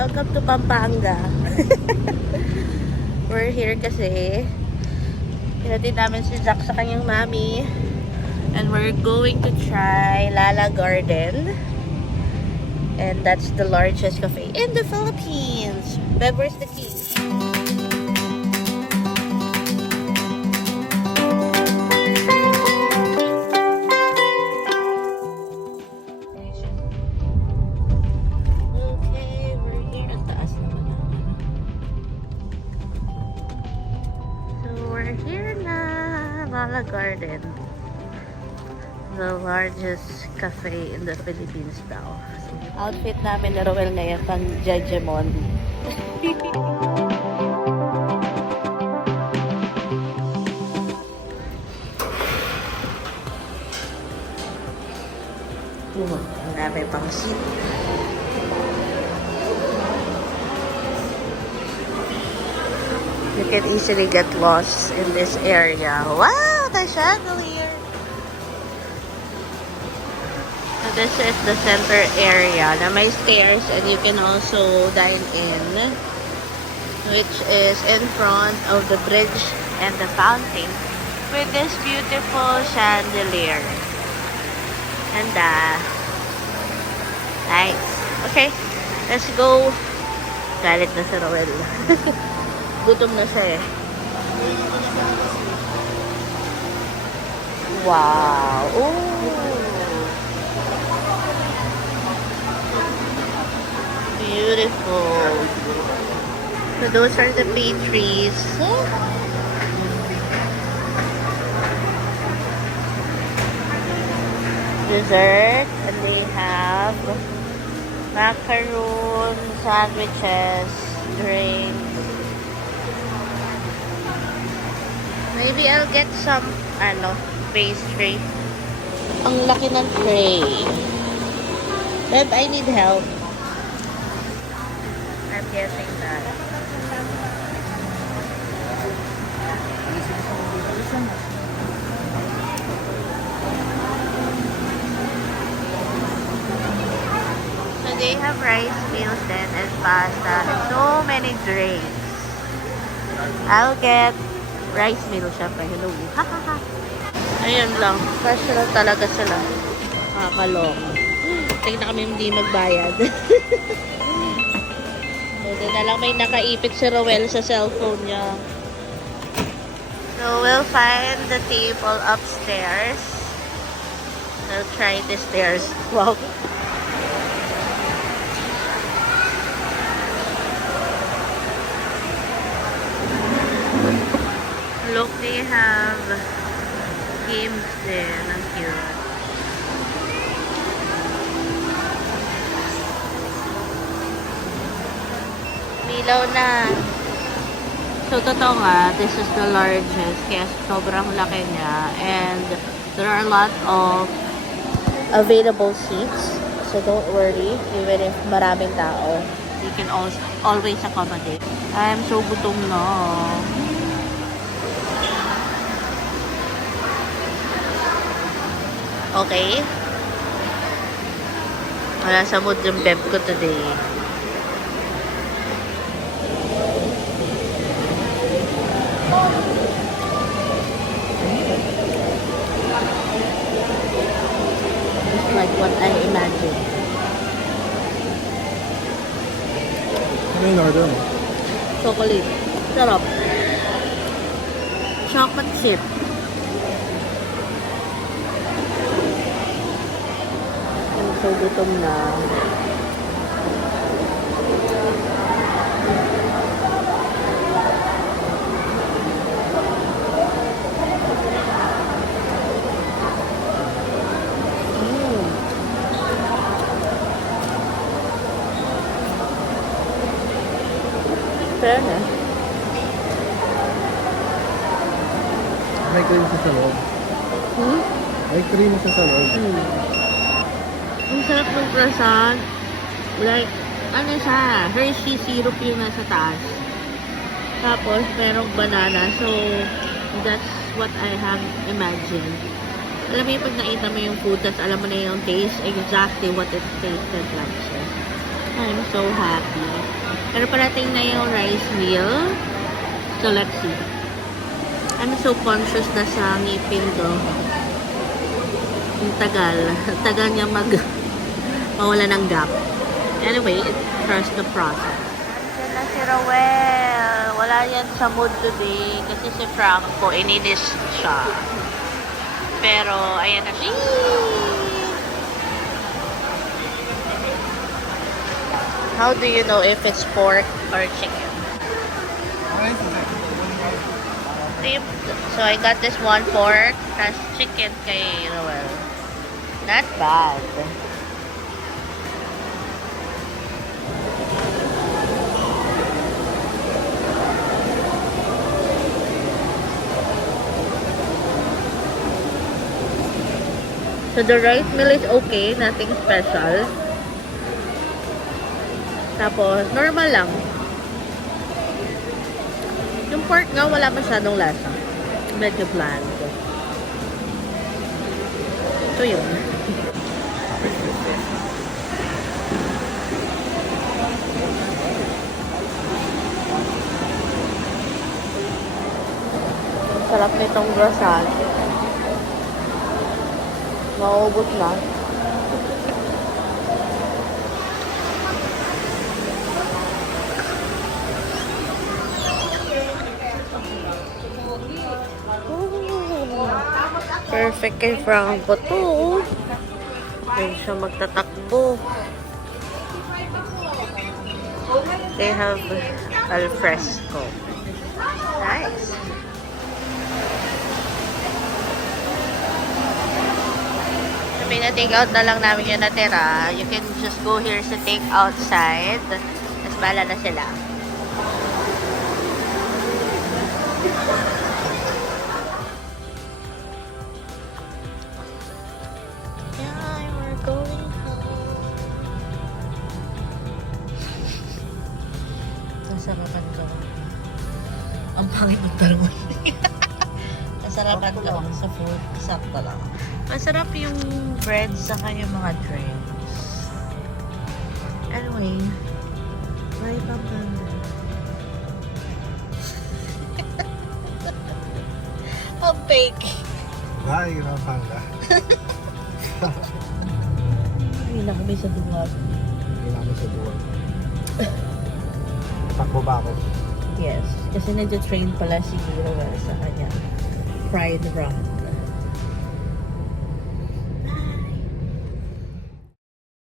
Welcome to Pampanga. We're here kasi pinatid namin si Jack sa kanyang mami. And we're going to try Lala Garden. And that's the largest cafe in the Philippines. Bev, where's the key? Lala Garden, the largest cafe in the Philippines daw. Outfit namin ni Roel ngayon pang Jejemon. Ang dami pang seat. You can easily get lost in this area. Wow, the chandelier! So this is the center area. Na may stairs and you can also dine in, which is in front of the bridge and the fountain with this beautiful chandelier. And nice. Okay, let's go. Galit na si Roel. Gutom na siya eh. Wow! Ooh! Beautiful! So those are the pastries. Dessert. And they have macaroon, sandwiches, drinks. Maybe I'll get some, pastry. Ang laki ng tray. Beb, I need help. I'm guessing that. So they have rice meals then and pasta and so many drinks. I'll get rice meal, syempre. Hello. Ayun lang. Kasya lang talaga sila. Kakalong. Tingnan kami hindi magbayad. Buti na lang may nakaipit si Roel sa cellphone niya. So, we'll find the table upstairs. We'll try the stairs. Wow. Look, they have games there. Ang cute. Milaw na. So, totoo nga, this is the largest. Kaya sobrang laki niya. And there are a lot of available seats. So, don't worry. Even if maraming tao, you can always accommodate. I'm so gutom na. Okay. Wala sa mood yung beb ko today. It's like what I imagined. Ano yung order mo? Chocolate. Sarap. Chocolate chip. So, gutom na. Fairness. May cream sa loob. May cream sa loob. Ang sarap ng croissant. Like, siya, Hershey syrup yung nasa taas. Tapos, merong banana. So, that's what I have imagined. Alam mo yung pag nakita mo yung food, tas alam mo na yung taste, exactly what it tasted like siya. I'm so happy. Pero parating na yung rice meal. So, let's see. I'm so conscious na sa ngipin ko. Ang tagal. Tagal niya mawala ng gap. Anyway, trust the process. Nandiyan na si Rowell. Wala yan sa mood today. Kasi si Franco, ininis siya. Pero, ayan na siya. How do you know if it's pork or chicken? So I got this one pork, has chicken kay Rowell. Not bad. So the rice meal is okay, nothing special. Tapos, normal lang. Yung pork nga, wala masyadong lasa. Medyo bland. So, yun. Ang sarap nitong grasal. Maubos na. Perfect kay Franco to. Diyan siya magtatakbo. They have alfresco. Nice. Sabi na take out na lang namin yung natira. You can just go here sa take outside. Tapos bala na sila. Nasarapan ka. Ang pangit ng tarungan. Nasarapan ka sa food. Sakto lang. Masarap yung bread sa kanyang mga drinks. Anyway, right up ganda. Ang fake. Ay, ginapang ka. Hindi na kami sa duwag. Hindi namin sa buwan. Takbo ba ako? Yes. Kasi nag-train pala si Rowell sa kanya. Fried rum.